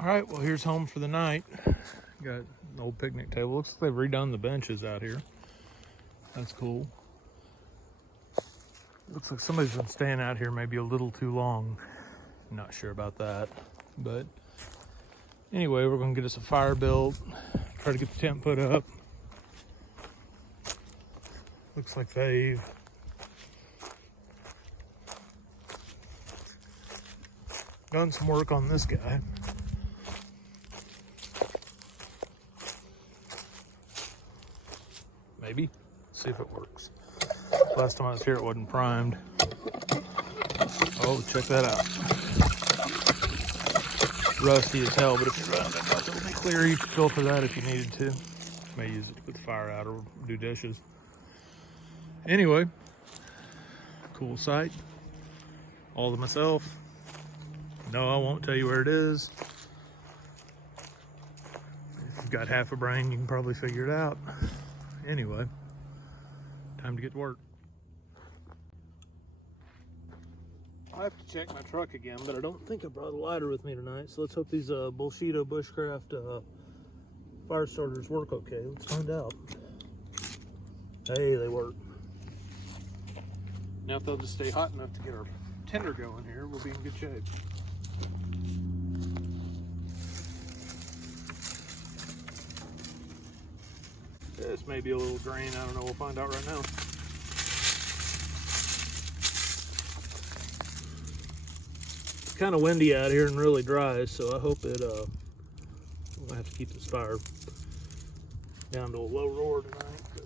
All right, well, here's home for the night. Got an old picnic table. Looks like they've redone the benches out here. That's cool. Looks like somebody's been staying out here maybe a little too long. Not sure about that, but anyway, we're gonna get us a fire built, try to get the tent put up. Looks like they've done some work on this guy. Maybe. Let's see if it works. Last time I was here, it wasn't primed. Oh, check that out. Rusty as hell, but if you run it relatively clear, you could filter that if you needed to. May use it to put the fire out or do dishes. Anyway, cool site. All to myself. No, I won't tell you where it is. If you've got half a brain, you can probably figure it out. Anyway, time to get to work. I have to check my truck again, but I don't think I brought a lighter with me tonight. So let's hope these Bullshido Bushcraft fire starters work okay. Let's find out. Hey, they work. Now if they'll just stay hot enough to get our tinder going here, we'll be in good shape. This may be a little green, I don't know, we'll find out right now. It's kind of windy out here and really dry, so I hope it, we'll have to keep this fire down to a low roar tonight. But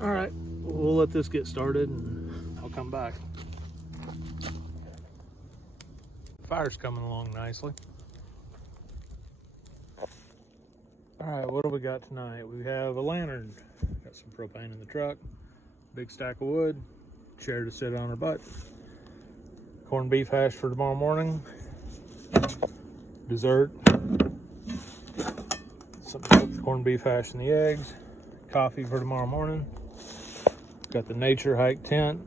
all right, we'll let this get started and I'll come back. Fire's coming along nicely. All right, what do we got tonight? We have a lantern, got some propane in the truck, big stack of wood, chair to sit on our butt, corned beef hash for tomorrow morning, dessert, some corned beef hash and the eggs, coffee for tomorrow morning. Got the nature hike tent,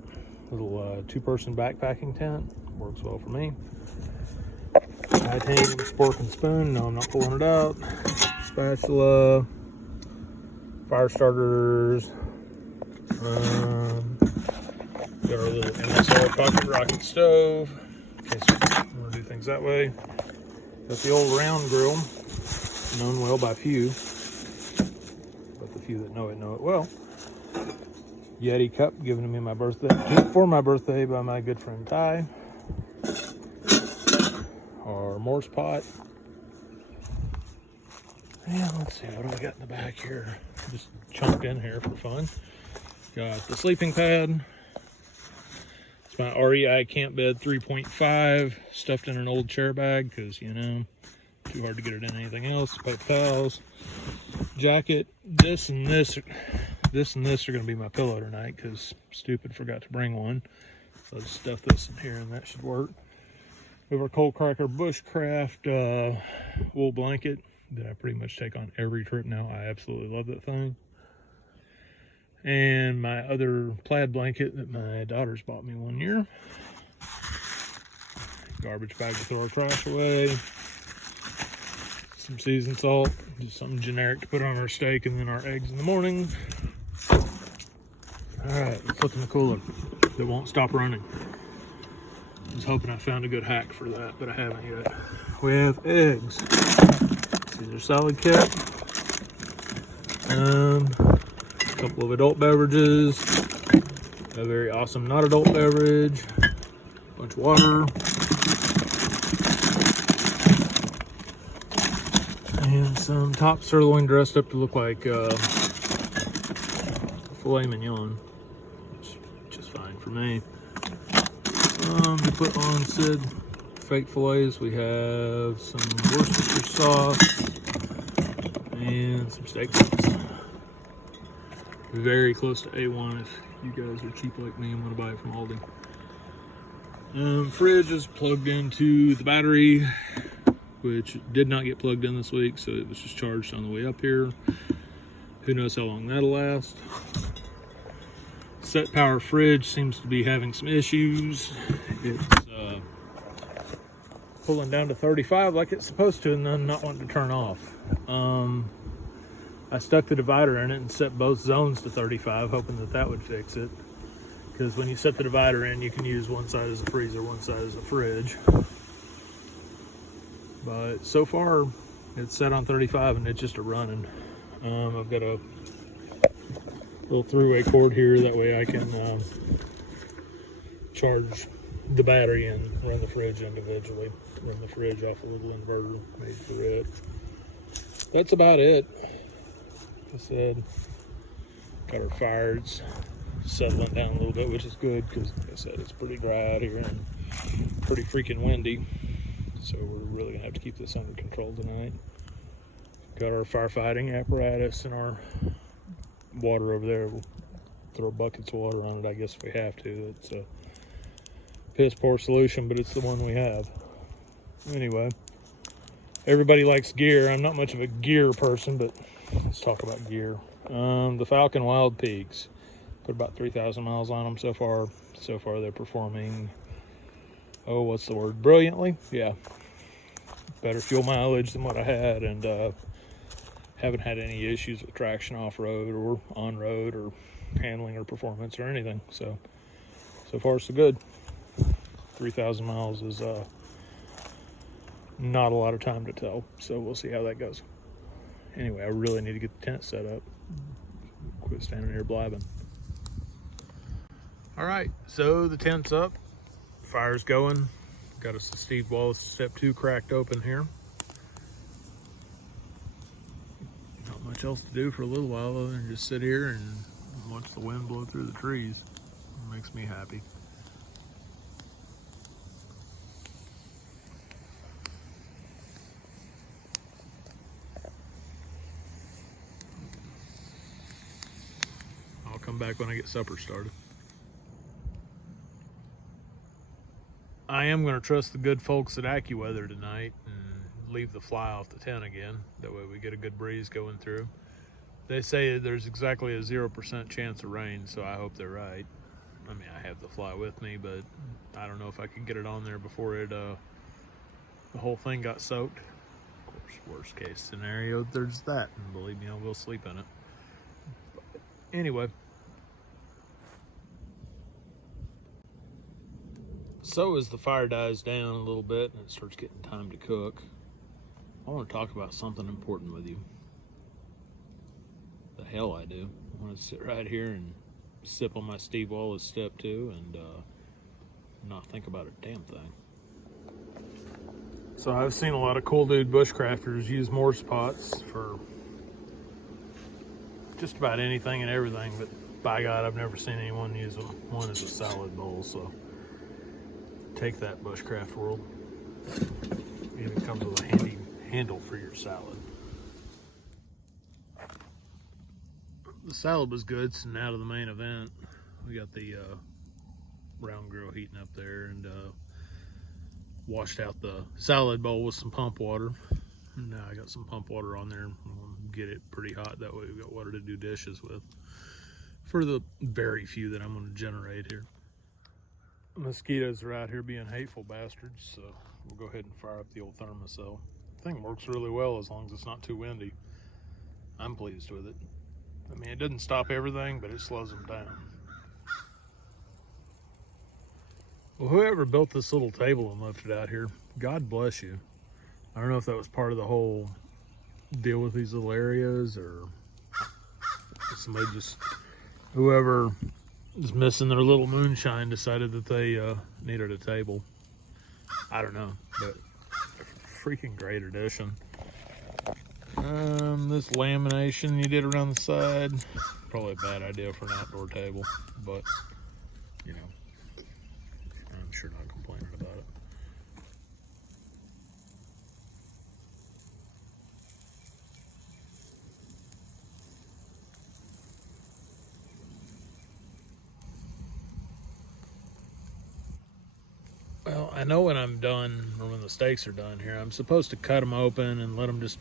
little two-person backpacking tent, works well for me. Titanium spork and spoon, no, I'm not pulling it out. Spatula, fire starters, got our little MSR pocket rocket stove, in case we want to do things that way. Got the old round grill, known well by few, but the few that know it well. Yeti cup given to me for my birthday by my good friend Ty. Our Morse pot. And let's see, what do we got in the back here? Just chunked in here for fun. Got the sleeping pad. It's my REI camp bed 3.5, stuffed in an old chair bag because, you know, too hard to get it in anything else. Paper towels, jacket, this and this are going to be my pillow tonight because stupid forgot to bring one. So I'll just stuff this in here and that should work. We have our Cold Cracker Bushcraft wool blanket that I pretty much take on every trip now. I absolutely love that thing. And my other plaid blanket that my daughters bought me one year. Garbage bag to throw our trash away. Some seasoned salt, just something generic to put on our steak and then our eggs in the morning. All right, let's look in the cooler. That won't stop running. I was hoping I found a good hack for that, but I haven't yet. We have eggs. These are solid cat. A couple of adult beverages. A very awesome not adult beverage. A bunch of water. And some top sirloin dressed up to look like filet mignon. Which is fine for me. To put on said fake fillets, we have some Worcestershire sauce and some steak sauce. Very close to A1 if You guys are cheap like me and want to buy it from Aldi. Fridge is plugged into the battery, which did not get plugged in this week, so it was just charged on the way up here. Who knows how long that'll last. Set power fridge seems to be having some issues. It's pulling down to 35 like it's supposed to and then not wanting to turn off. I stuck the divider in it and set both zones to 35, hoping that that would fix it. Because when you set the divider in, you can use one side as a freezer, one side as a fridge. But so far, it's set on 35 and it's just a running. I've got a little three-way cord here, that way I can charge the battery and run the fridge individually. Run the fridge off a little inverter made for it. That's about it. Like I said, got our fire. It's settling down a little bit, which is good because, like I said, it's pretty dry out here and pretty freaking windy. So we're really gonna have to keep this under control tonight. Got our firefighting apparatus and our water over there. We'll throw buckets of water on it, I guess, if we have to. It's a piss poor solution, but it's the one we have. Anyway, everybody likes gear. I'm not much of a gear person, but let's talk about gear. The Falcon Wild Peaks. Put about 3,000 miles on them so far. So far they're performing, oh, what's the word? Brilliantly? Yeah. Better fuel mileage than what I had, and haven't had any issues with traction off-road or on-road or handling or performance or anything. So far so good. 3,000 miles is not a lot of time to tell, so we'll see how that goes. Anyway, I really need to get the tent set up. Quit standing here blabbing. All right, so the tent's up, fire's going. Got us a Steve Wallace Step 2 cracked open here. Not much else to do for a little while other than just sit here and watch the wind blow through the trees. It makes me happy. I'll come back when I get supper started. I am going to trust the good folks at AccuWeather tonight and leave the fly off the tent again. That way we get a good breeze going through. They say there's exactly a 0% chance of rain, so I hope they're right. I mean, I have the fly with me, but I don't know if I can get it on there before it the whole thing got soaked. Of course, worst case scenario, there's that, and believe me, I will sleep in it. But anyway. So as the fire dies down a little bit and it starts getting time to cook, I want to talk about something important with you. The hell I do. I want to sit right here and sip on my Steve Wallace Step 2 and not think about a damn thing. So I've seen a lot of cool dude bushcrafters use Morse pots for just about anything and everything, but by God, I've never seen anyone use one as a salad bowl, so take that, bushcraft world. It even comes with a handy handle for your salad. The salad was good, so now to the main event. We got the round grill heating up there, and washed out the salad bowl with some pump water. And now I got some pump water on there. We'll get it pretty hot, that way we've got water to do dishes with for the very few that I'm going to generate here. Mosquitoes are out here being hateful bastards, so we'll go ahead and fire up the old thermocell. Thing works really well as long as it's not too windy. I'm pleased with it. I mean, it doesn't stop everything, but it slows them down. Well, whoever built this little table and left it out here, God bless you. I don't know if that was part of the whole deal with these little areas, or somebody just, whoever is missing their little moonshine decided that they needed a table. I don't know, but freaking great addition. This lamination you did around the side, probably a bad idea for an outdoor table, but you know, I'm sure not complaining about it. Well, I know when I'm done, or when the steaks are done here, I'm supposed to cut them open and let them just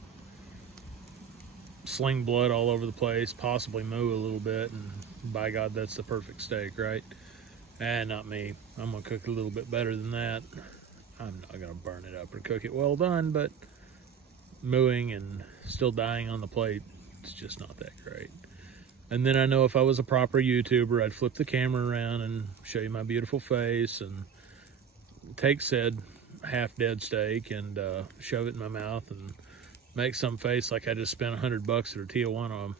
sling blood all over the place, possibly moo a little bit, and by God, that's the perfect steak, right? Not me. I'm gonna cook a little bit better than that. I'm not gonna burn it up or cook it well done, but mooing and still dying on the plate, it's just not that great. And then I know if I was a proper YouTuber, I'd flip the camera around and show you my beautiful face and take said half dead steak and shove it in my mouth and make some face like I just spent $100 at a Tijuana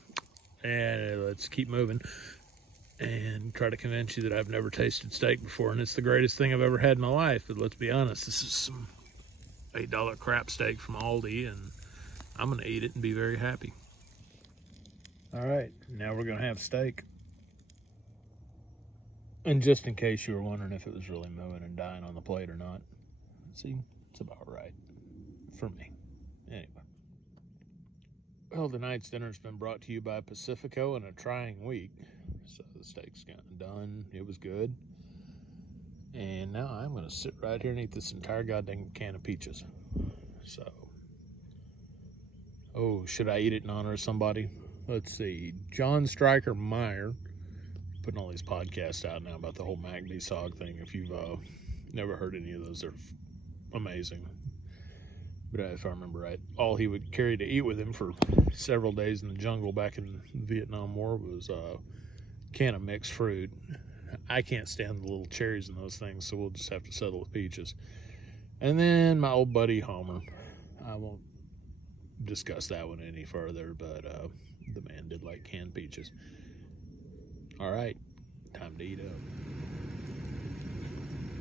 and let's keep moving and try to convince you that I've never tasted steak before and it's the greatest thing I've ever had in my life. But let's be honest, this is some $8 crap steak from Aldi and I'm gonna eat it and be very happy. All right, now we're gonna have steak. And just in case you were wondering if it was really mooing and dying on the plate or not, see, it's about right for me. Anyway. Well, tonight's dinner's been brought to you by Pacifico in a trying week. So the steak's gotten done. It was good. And now I'm going to sit right here and eat this entire goddamn can of peaches. So, oh, should I eat it in honor of somebody? Let's see. John Stryker Meyer, putting all these podcasts out now about the whole Magny Sog thing. If you've never heard any of those, they're amazing. But if I remember right, all he would carry to eat with him for several days in the jungle back in the Vietnam War was a can of mixed fruit. I can't stand the little cherries in those things, so we'll just have to settle with peaches. And then my old buddy Homer. I won't discuss that one any further, but the man did like canned peaches. All right, time to eat up.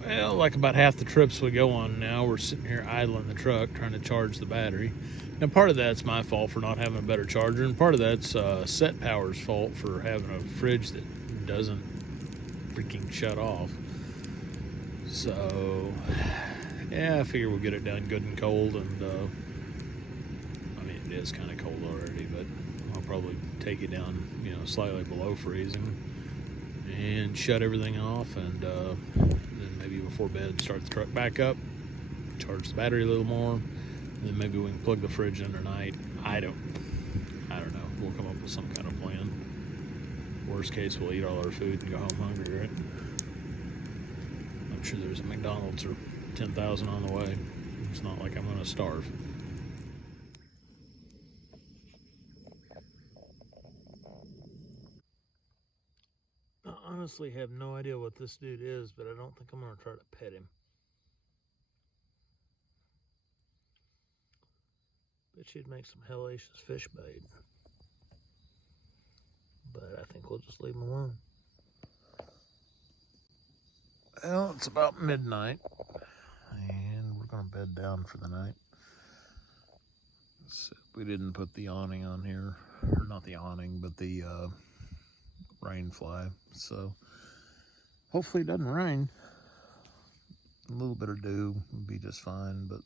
Well, like about half the trips we go on now, we're sitting here idling the truck trying to charge the battery. Now, part of that's my fault for not having a better charger, and part of that's Set Power's fault for having a fridge that doesn't freaking shut off. So, yeah, I figure we'll get it done good and cold, and I mean, it is kind of cold already, but I'll probably take it down, slightly below freezing and shut everything off, and then maybe before bed start the truck back up, charge the battery a little more, and then maybe we can plug the fridge in tonight. I don't know. We'll come up with some kind of plan. Worst case, we'll eat all our food and go home hungry, right? I'm sure there's a McDonald's or 10,000 on the way. It's not like I'm going to starve. I honestly have no idea what this dude is, but I don't think I'm going to try to pet him. Bet you'd make some hellacious fish bait. But I think we'll just leave him alone. Well, it's about midnight, and we're going to bed down for the night. So we didn't put the awning on here, or not the awning, but the rain fly. So hopefully it doesn't rain. A little bit of dew would be just fine, but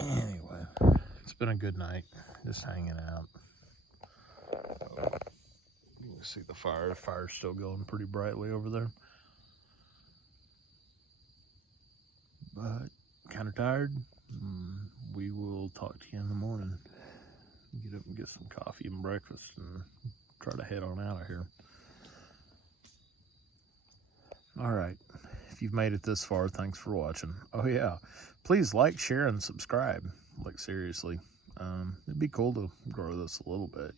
anyway, it's been a good night, just hanging out. You can see the fire. The fire's still going pretty brightly over there. But kind of tired. We will talk to you in the morning. Get up and get some coffee and breakfast and try to head on out of here. All right. If you've made it this far, thanks for watching. Oh yeah, please like, share, and subscribe. Like seriously, it'd be cool to grow this a little bit,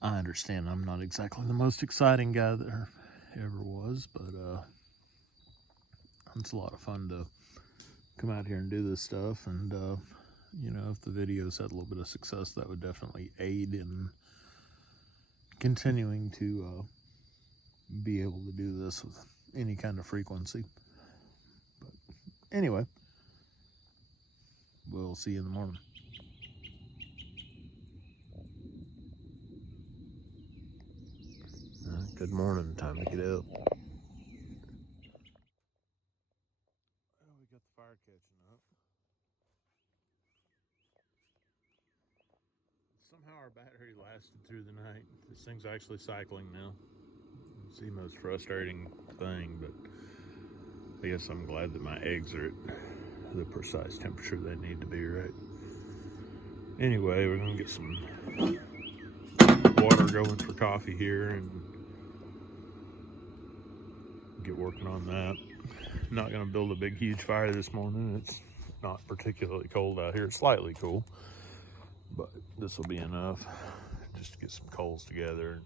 I understand I'm not exactly the most exciting guy there ever was, but it's a lot of fun to come out here and do this stuff. And if the videos had a little bit of success, that would definitely aid in continuing to be able to do this with any kind of frequency. But anyway, we'll see you in the morning. Good morning. Time to get up. Well, we got the fire catching up. Somehow our battery lasted through the night. This thing's actually cycling now. It's the most frustrating thing, but I guess I'm glad that my eggs are at the precise temperature they need to be, right? Anyway, we're gonna get some water going for coffee here and get working on that. Not gonna build a big huge fire this morning. It's not particularly cold out here. It's slightly cool, but this will be enough just to get some coals together and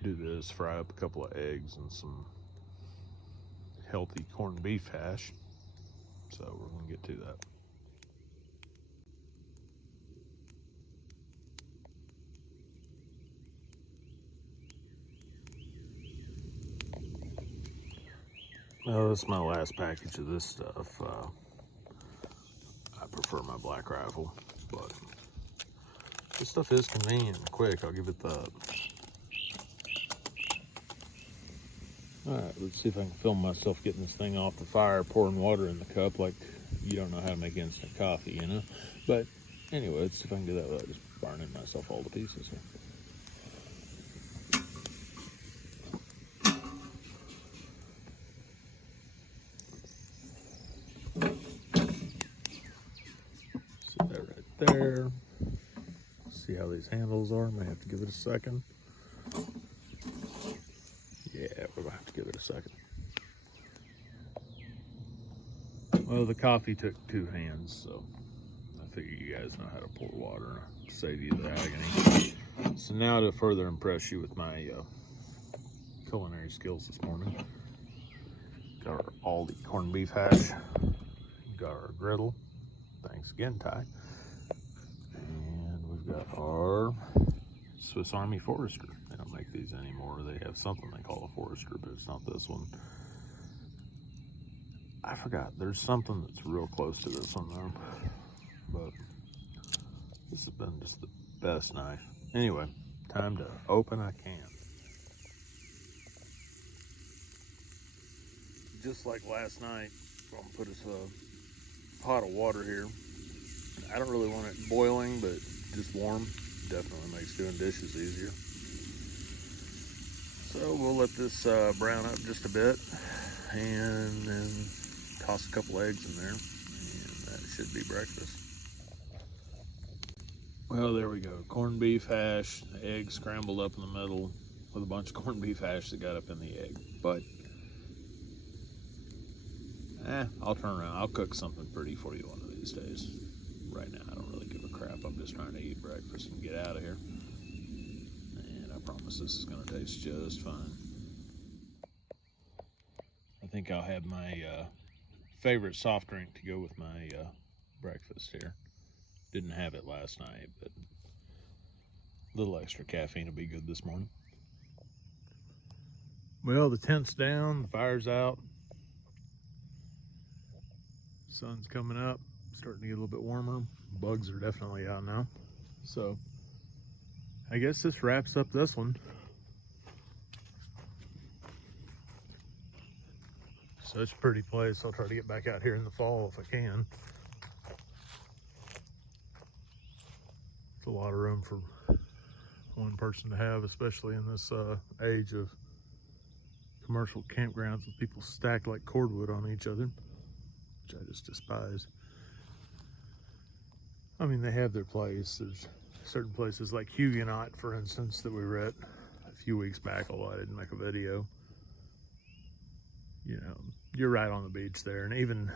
do this, fry up a couple of eggs and some healthy corned beef hash. So we're gonna get to that. Well, this is my last package of this stuff. I prefer my Black Rifle, but this stuff is convenient and quick. I'll give it that. All right, let's see if I can film myself getting this thing off the fire, pouring water in the cup like you don't know how to make instant coffee, you know? But anyway, let's see if I can do that without just burning myself all to pieces here. Set that right there. See how these handles are. May have to give it a second. Yeah, we're gonna have to give it a second. Well, the coffee took 2 hands, so I figure you guys know how to pour water, save you the agony. So now to further impress you with my culinary skills this morning, got our Aldi corned beef hash, got our griddle, thanks again Ty, and we've got our Swiss Army Forester. They don't make these anymore. They have something they call a Forester, but it's not this one. I forgot. There's something that's real close to this one though, but this has been just the best knife. Anyway, time to open a can. Just like last night, I'm gonna put us a pot of water here. I don't really want it boiling, but just warm. Definitely makes doing dishes easier. So we'll let this brown up just a bit and then toss a couple eggs in there and that should be breakfast. Well, there we go. Corned beef hash, egg scrambled up in the middle with a bunch of corned beef hash that got up in the egg. But I'll turn around. I'll cook something pretty for you one of these days. Right now, I don't really give a crap. I'm just trying to eat breakfast and get out of here. And I promise this is going to taste just fine. I think I'll have my favorite soft drink to go with my breakfast here. Didn't have it last night, but a little extra caffeine will be good this morning. Well, the tent's down, the fire's out. Sun's coming up, starting to get a little bit warmer. Bugs are definitely out now. So I guess this wraps up this one. Such a pretty place. I'll try to get back out here in the fall if I can. It's a lot of room for one person to have, especially in this age of commercial campgrounds with people stacked like cordwood on each other, which I just despise. I mean, they have their place. There's certain places like Huguenot, for instance, that we were at a few weeks back, although I didn't make a video. You know, you're right on the beach there, and even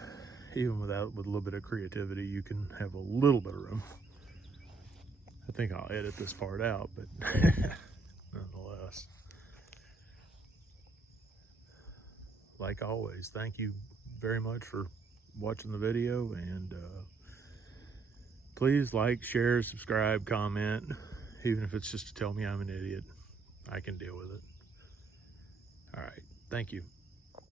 with a little bit of creativity, you can have a little bit of room. I think I'll edit this part out, but nonetheless. Like always, thank you very much for watching the video, and please like, share, subscribe, comment, even if it's just to tell me I'm an idiot. I can deal with it. All right, thank you.